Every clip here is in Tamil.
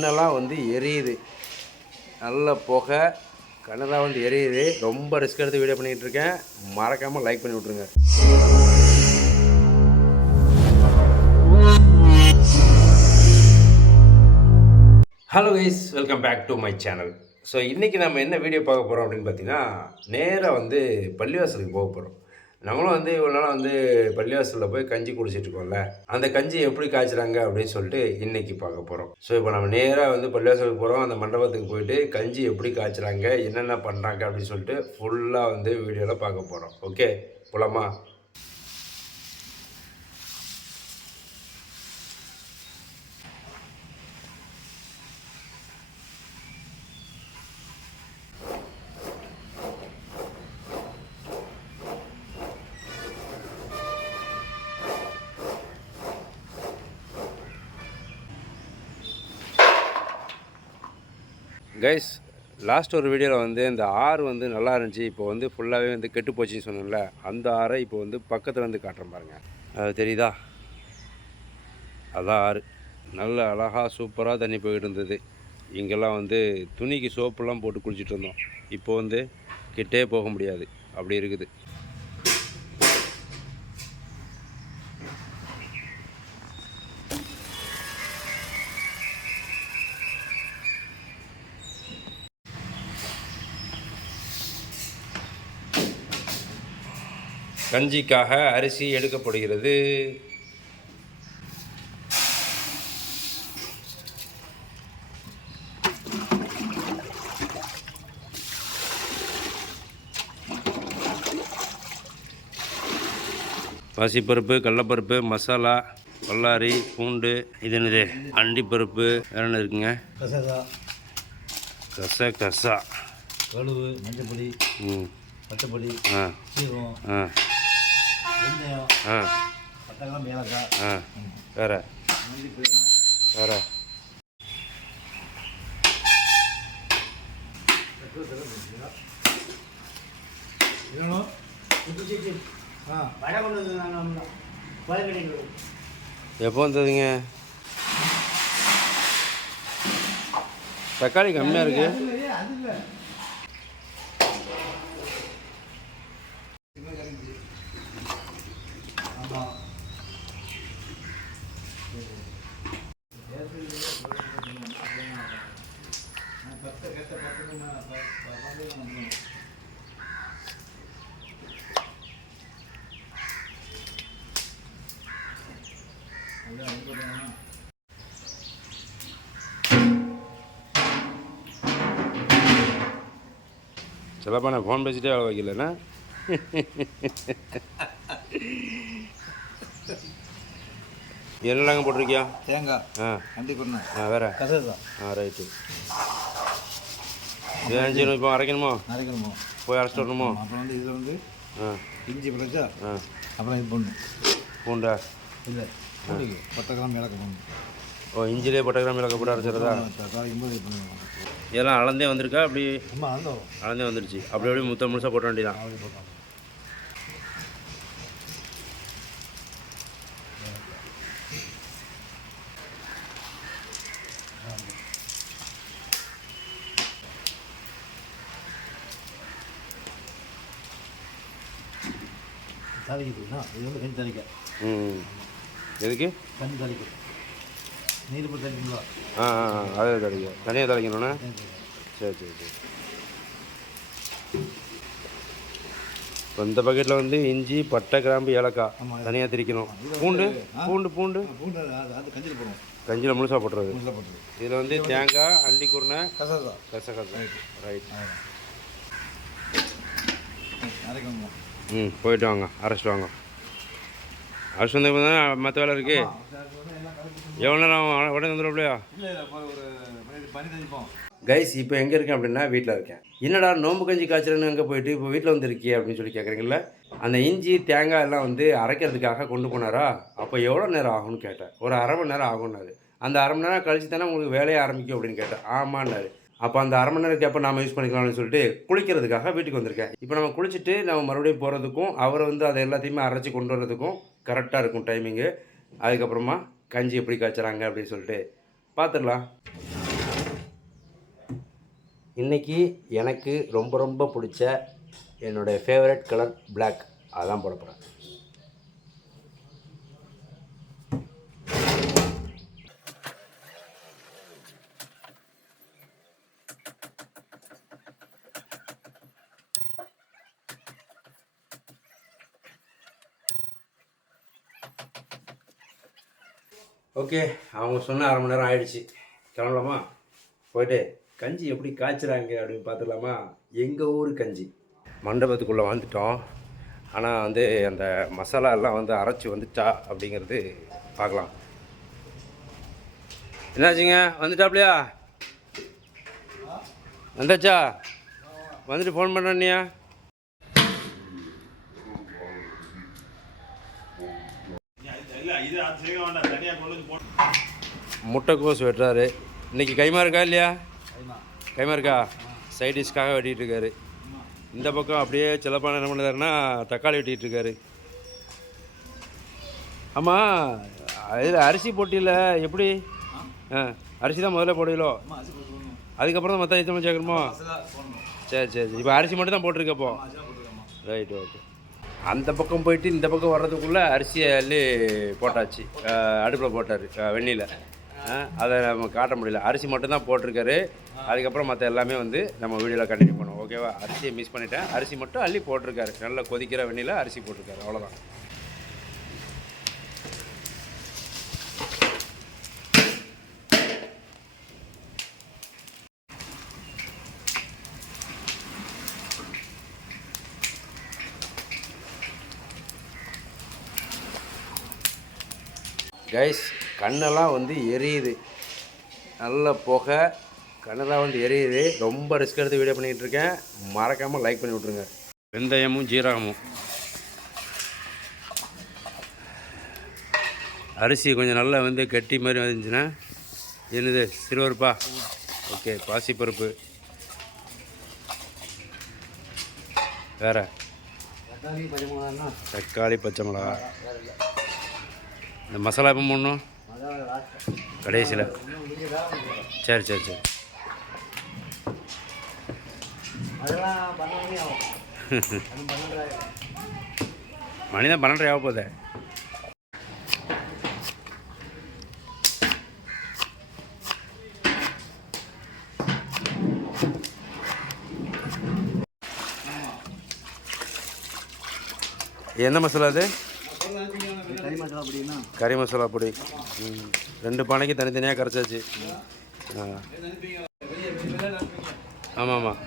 கண்ணெல்லாம் வந்து எரியுது, நல்ல புகை, கண்ணெல்லாம் வந்து எரியுது. ரொம்ப ரிஸ்க் எடுத்து வீடியோ பண்ணிகிட்டு இருக்கேன். மறக்காமல் லைக் பண்ணி விட்ருங்க. Hello guys, welcome back to my channel. So இன்றைக்கி நம்ம என்ன வீடியோ பார்க்க போகிறோம் அப்படின்னு பார்த்தீங்கன்னா, நேராக வந்து பள்ளிவாசலுக்கு போக போகிறோம். நம்மளும் வந்து இவ்வளோ நாளாக வந்து பள்ளிவாசலில் போய் கஞ்சி குடிச்சிட்ருக்கோம்ல, அந்த கஞ்சி எப்படி காய்ச்சுறாங்க அப்படின்னு சொல்லிட்டு இன்றைக்கி பார்க்க போகிறோம். ஸோ இப்போ நம்ம நேராக வந்து பள்ளிவாசலுக்கு போகிறோம். அந்த மண்டபத்துக்கு போயிட்டு கஞ்சி எப்படி காய்ச்சுறாங்க, என்னென்ன பண்ணுறாங்க அப்படின்னு சொல்லிட்டு ஃபுல்லாக வந்து வீடியோவில் பார்க்க போகிறோம். ஓகே, போலாமா? கைஸ், லாஸ்ட் ஒரு வீடியோவில் வந்து இந்த ஆறு வந்து நல்லா இருந்துச்சு. இப்போ வந்து ஃபுல்லாகவே வந்து கெட்டு போச்சுன்னு சொன்னோம்ல, அந்த ஆறை இப்போ வந்து பக்கத்தில் வந்து காட்டுறேன் பாருங்கள். அது தெரியுதா? அதான் ஆறு. நல்ல அழகாக சூப்பராக தண்ணி போய்கிட்டு இருந்தது. இங்கெல்லாம் வந்து துணிக்கு சோப்புலாம் போட்டு குளிச்சுட்டு இருந்தோம். இப்போ வந்து கிட்டே போக முடியாது, அப்படி இருக்குது. கஞ்சிக்காக அரிசி எடுக்கப்படுகிறது. பாசிப்பருப்பு, கடலப்பருப்பு, மசாலா, வல்லாரி, பூண்டு, இது என்னது அண்டிப்பருப்பு, வேற என்ன இருக்குங்க, கசா, கழுவு, மஞ்சப்பொடி, பச்சைப்பொடி, சீரகம், வெந்தயம், பட்டெல்லாம் ஏலக்காய், வேற வேற எப்போ வந்ததுங்க? தக்காளி கம்மியாக இருக்கு. சிலப்பா நான் ஃபோன் பேசிட்டே வேலை வைக்கலண்ணா. என்னெல்லாங்க போட்டிருக்கியா? தேங்காய், அண்டிக்குருணை, வேற கசகசா. ரைட்டு. இது அஞ்சு இப்போ அரைக்கணுமோ? போய் அரைச்சிட்டு வரணுமோ? அப்புறம் வந்து இதில் வந்து இஞ்சி படைச்சா, அப்புறம் இது பண்ணணும். பூண்டா? இல்லை, பூண்டுக்கு 10 கிராம் மிளகு பண்ணணும். ஓ, இஞ்சிலே 10 கிராம் மிளகு போட்டு அரைச்சிடறதா? காய்க்கும்போது இது பண்ணுவோம். இதெல்லாம் அளந்தே வந்திருக்கா? அப்படி அளந்தே வந்துருச்சு. அப்படி முழுசாக போட்ட வேண்டியதான். தாளிக்குதுன்னா இது வந்து கஞ்சி தாளிக்க. எதுக்கு கஞ்சி தாளிக்க? நீர் போட்டு தாளிக்கணுங்களா? அதே தாளிக்க. தனியாக தாளிக்கணுண்ணே. சரி. இப்போ இந்த பக்கெட்டில் வந்து இஞ்சி, பட்டை, கிராம்பு, ஏலக்காய் தனியாக திரிக்கணும். பூண்டு அது கஞ்சியில் போடுவோம். கஞ்சியில் முழுசாக போட்டுறது. இதில் வந்து தேங்காய், அண்டிக்குருணை, கசகசா. ரைட். போயிட்டு வாங்க, அரைச்சிட்டு வாங்க. அரைச்சி வந்தப்போ தானே மற்ற வேலை இருக்குது. எவ்வளோ நேரம் உடனே வந்துடும்லையா? கைஸ், இப்போ எங்கே இருக்கேன் அப்படின்னா வீட்டில் இருக்கேன். என்னடா நோம்பு கஞ்சி காய்ச்சலன்னு அங்கே போயிட்டு இப்போ வீட்டில் வந்துருக்கியே அப்படின்னு சொல்லி கேட்குறீங்கள. அந்த இஞ்சி, தேங்காய் எல்லாம் வந்து அரைக்கிறதுக்காக கொண்டு போனாரா? அப்போ எவ்வளோ நேரம் ஆகும்னு கேட்டேன். ஒரு அரை மணி நேரம் ஆகும்னாரு. அந்த அரை மணி நேரம் கழிச்சு தானே உங்களுக்கு வேலையை ஆரம்பிக்கும் அப்படின்னு கேட்டேன். ஆமான்னாரு. அப்போ அந்த அரை மணி நேரத்துக்கு எப்போ நாம் யூஸ் பண்ணிக்கலாம்னு சொல்லிட்டு குளிக்கிறதுக்காக வீட்டுக்கு வந்திருக்கேன். இப்போ நம்ம குளிச்சுட்டு நம்ம மறுபடியும் போகிறதுக்கும் அவரை வந்து அதை எல்லாத்தையுமே அரைச்சி கொண்டு வர்றதுக்கும் கரெக்டாக இருக்கும் டைமிங்கு. அதுக்கப்புறமா கஞ்சி எப்படி காய்ச்சறாங்க அப்படின்னு சொல்லிட்டு பார்த்துடலாம். இன்றைக்கி எனக்கு ரொம்ப ரொம்ப பிடிச்ச என்னுடைய ஃபேவரட் கலர் பிளாக், அதான் போட போகிறேன். ஓகே, அவங்க சொன்ன 1/2 மணி நேரம் ஆயிடுச்சு. கிளம்பலாமா? போயிட்டு கஞ்சி எப்படி காய்ச்சுறாங்க அப்படின்னு பார்த்துடலாமா? எங்கள் ஊர் கஞ்சி. மண்டபத்துக்குள்ளே வந்துட்டோம். ஆனால் வந்து அந்த மசாலா எல்லாம் வந்து அரைச்சி வந்துட்டா அப்படிங்கிறது பார்க்கலாம். என்னாச்சுங்க, வந்துட்டாப்லையா? வந்தாச்சா? வந்துட்டு ஃபோன் பண்ணுறேன்னியா? முட்டைக்கோஸ் வெட்டுறாரு. இன்றைக்கி கைமா இருக்கா இல்லையா? கைமா இருக்கா? சைட் டிஷ்க்காக வெட்டிகிட்டு இருக்காரு. இந்த பக்கம் அப்படியே சிலப்பான என்ன பண்ணுறாருன்னா தக்காளி வெட்டிகிட்டு இருக்காரு. ஆமாம், இதில் அரிசி போட்டியில் எப்படி? அரிசி தான் முதல்ல போடுவீங்களோ? அதுக்கப்புறம் தான் மற்ற ஐட்டம் சேர்க்கணுமோ? சரி சரி, இப்போ அரிசி மட்டும் தான் போட்டிருக்கப்போ. Right, okay. அந்த பக்கம் போயிட்டு இந்த பக்கம் வர்றதுக்குள்ளே அரிசியை அள்ளி போட்டாச்சு. அடுப்பில் போட்டார் வெந்நில. அதை நம்ம காட்ட முடியல. அரிசி மட்டும்தான் போட்டிருக்காரு. அதுக்கப்புறம் மற்ற எல்லாமே வந்து நம்ம வீடியோவில் கண்டினியூ பண்ணுவோம். ஓகேவா? அரிசியை மிஸ் பண்ணிட்டேன். அரிசி மட்டும் அள்ளி போட்டிருக்காரு. நல்லா கொதிக்கிற வெந்நில அரிசி போட்டிருக்காரு. அவ்வளோதான். கைஸ், கண்ணெல்லாம் வந்து எரியுது. நல்ல புகை, கண்ணெல்லாம் வந்து எரியுது. ரொம்ப ரிஸ்க் எடுத்து வீடியோ பண்ணிக்கிட்டு இருக்கேன். மறக்காமல் லைக் பண்ணி விட்ருங்க. வெந்தயமும் ஜீரகமும். அரிசி கொஞ்சம் நல்லா வந்து கட்டி மாதிரி வந்துச்சுன்னா என்னது சிறுவருப்பா? ஓகே, பாசிப்பருப்பு. வேறு தக்காளி, பச்சை மிளகா. இந்த மசாலா எப்போ போடணும்? கடைசியில். சரி சரி சரி. மணி தான் 12:30 ஆக போகுது. என்ன மசாலா அது? கறி மசாலா பொடி. 2 பானைக்கு தனித்தனியாக கரைச்சாச்சு. ஆமாம் ஆமாம்.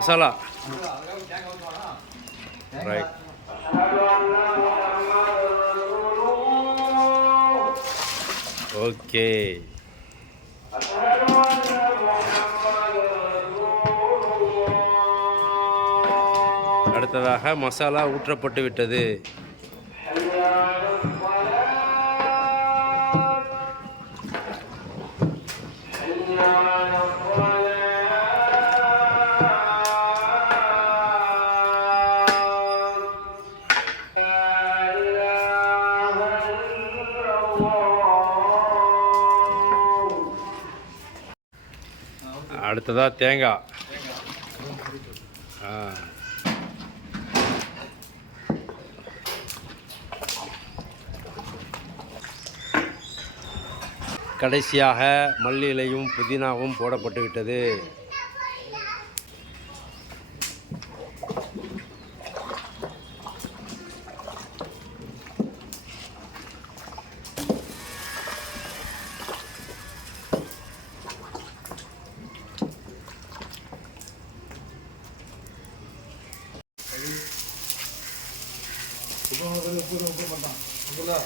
மசாலா ரைட். ஓகே, அடுத்ததாக மசாலா ஊற்றப்பட்டு விட்டது. அடுத்ததாக தேங்காய். கடைசியாக மல்லி இலையும் புதினாவும் போடப்பட்டு விட்டது.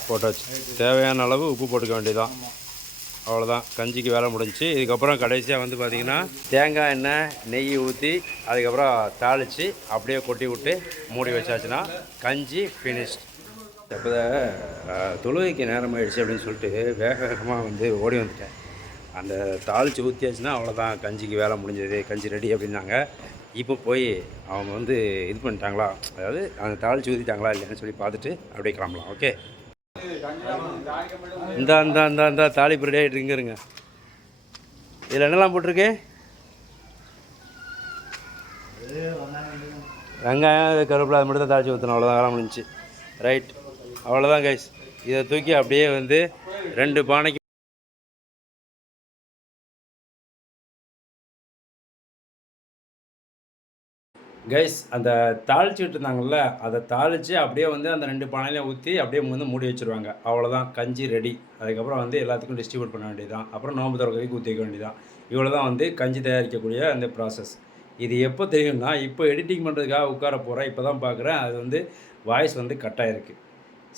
போட்டாச்சு. தேவையான அளவு உப்பு போட்டுக்க வேண்டியதான். அவ்வளோதான், கஞ்சிக்கு வேலை முடிஞ்சிச்சு. இதுக்கப்புறம் கடைசியாக வந்து பார்த்திங்கன்னா தேங்காய் எண்ணெய் நெய் ஊற்றி அதுக்கப்புறம் தாளித்து அப்படியே கொட்டி விட்டு மூடி வச்சாச்சுன்னா கஞ்சி ஃபினிஷ்ட். இப்போ தொழுகைக்கு நேரம் ஆயிடுச்சு அப்படின்னு சொல்லிட்டு வேக வேகமாக வந்து ஓடி வந்துட்டேன். அந்த தாளித்து ஊற்றியாச்சுன்னா அவ்வளோதான், கஞ்சிக்கு வேலை முடிஞ்சது, கஞ்சி ரெடி அப்படின்னாங்க. இப்போ போய் அவங்க வந்து இது பண்ணிட்டாங்களா, அதாவது அந்த தாளிச்சு ஊற்றிட்டாங்களா இல்லைன்னு சொல்லி பார்த்துட்டு அப்படியே கிளம்பலாம். ஓகே, இந்த தாளிப்பு ரெடி ஆகிட்டு இருங்க. இதில் என்னெல்லாம் போட்டிருக்கு? வெங்காயம், கருவேப்பிலை, அது மட்டும் தான் தாளிச்சு ஊற்றணும். அவ்வளோதான், வேலை முடிஞ்சிச்சு. ரைட், அவ்வளோதான் கைஸ். இதை தூக்கி அப்படியே வந்து 2 பானைக்கு கைஸ் அந்த தாளிச்சுட்டு இருந்தாங்கல்ல, அதை தாளித்து அப்படியே வந்து அந்த 2 பானையிலையும் ஊற்றி அப்படியே வந்து மூடி வச்சுருவாங்க. அவ்வளோதான், கஞ்சி ரெடி. அதுக்கப்புறம் வந்து எல்லாத்துக்கும் டிஸ்ட்ரிபியூட் பண்ண வேண்டியதுதான். அப்புறம் நோம்பு திறக்கிறதுக்கு ஊற்றி வைக்க வேண்டியதான். இவ்வளோ தான் வந்து கஞ்சி தயாரிக்கக்கூடிய அந்த ப்ராசஸ். இது எப்போ தெரியும்னா, இப்போ எடிட்டிங் பண்ணுறதுக்காக உட்கார போகிறேன். இப்போ தான் பார்க்குறேன் அது வந்து வாய்ஸ் வந்து கட் ஆகிருக்கு.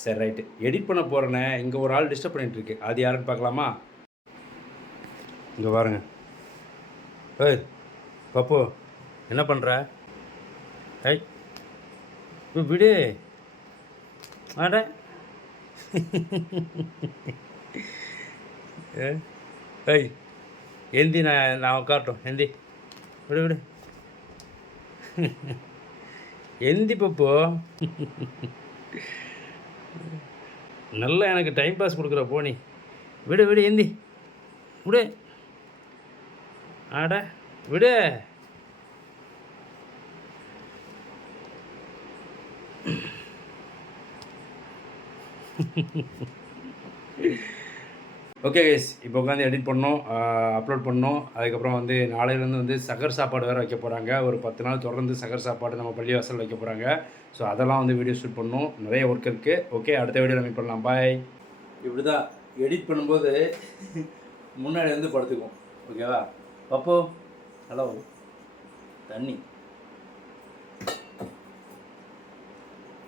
சரி ரைட்டு, எடிட் பண்ண போகிறேனே, இங்கே ஒரு ஆள் டிஸ்டர்ப் பண்ணிகிட்ருக்கு. அது யாருன்னு பார்க்கலாமா? இங்கே பாருங்க. ஏய் பப்பு, என்ன பண்ணுற? ஐய் விடு ஆட. ஏய் எந்தி, நான் உட்காரட்டும். எந்தி, விடு எந்தி பப்பு. நல்லா எனக்கு டைம் பாஸ் கொடுக்குற போனி. விடு எந்தி, விடு. ஆட விடு. ஓகே கைஸ், இப்போ உட்காந்து எடிட் பண்ணோம், அப்லோட் பண்ணோம். அதுக்கப்புறம் வந்து நாளையிலேருந்து வந்து சகர் சாப்பாடு வேறு வைக்க போகிறாங்க. ஒரு 10 நாள் தொடர்ந்து சகர் சாப்பாடு நம்ம பள்ளிவாசல் வைக்க போகிறாங்க. ஸோ அதெல்லாம் வந்து வீடியோ ஷூட் பண்ணணும். நிறைய ஒர்க் இருக்குது. ஓகே, அடுத்த வீடியோவில் மீட் பண்ணலாம். பாய். இப்படி தான் எடிட் பண்ணும்போது முன்னாடி வந்து படுத்துக்கும். ஓகேவா பப்போ? ஹலோ, தண்ணி.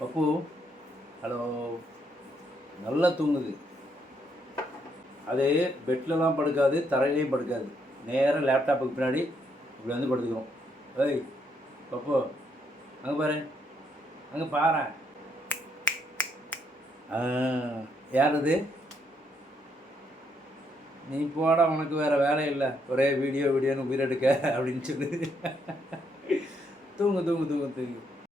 பப்பு ஹலோ. நல்லா தூங்குது. அது பெட்லலாம் படுக்காது, தரையிலையும் படுக்காது. நேராக லேப்டாப்புக்கு பின்னாடி இப்படி வந்து படுத்துக்கிறோம். ஏய் பப்பு, அங்கே பாரு, அங்கே பாரு. யார் அது? நீ போடா, உனக்கு வேறு வேலை இல்லை, ஒரே வீடியோன்னு உயிரெடுக்க அப்படின்னு சொல்லி. தூங்கு.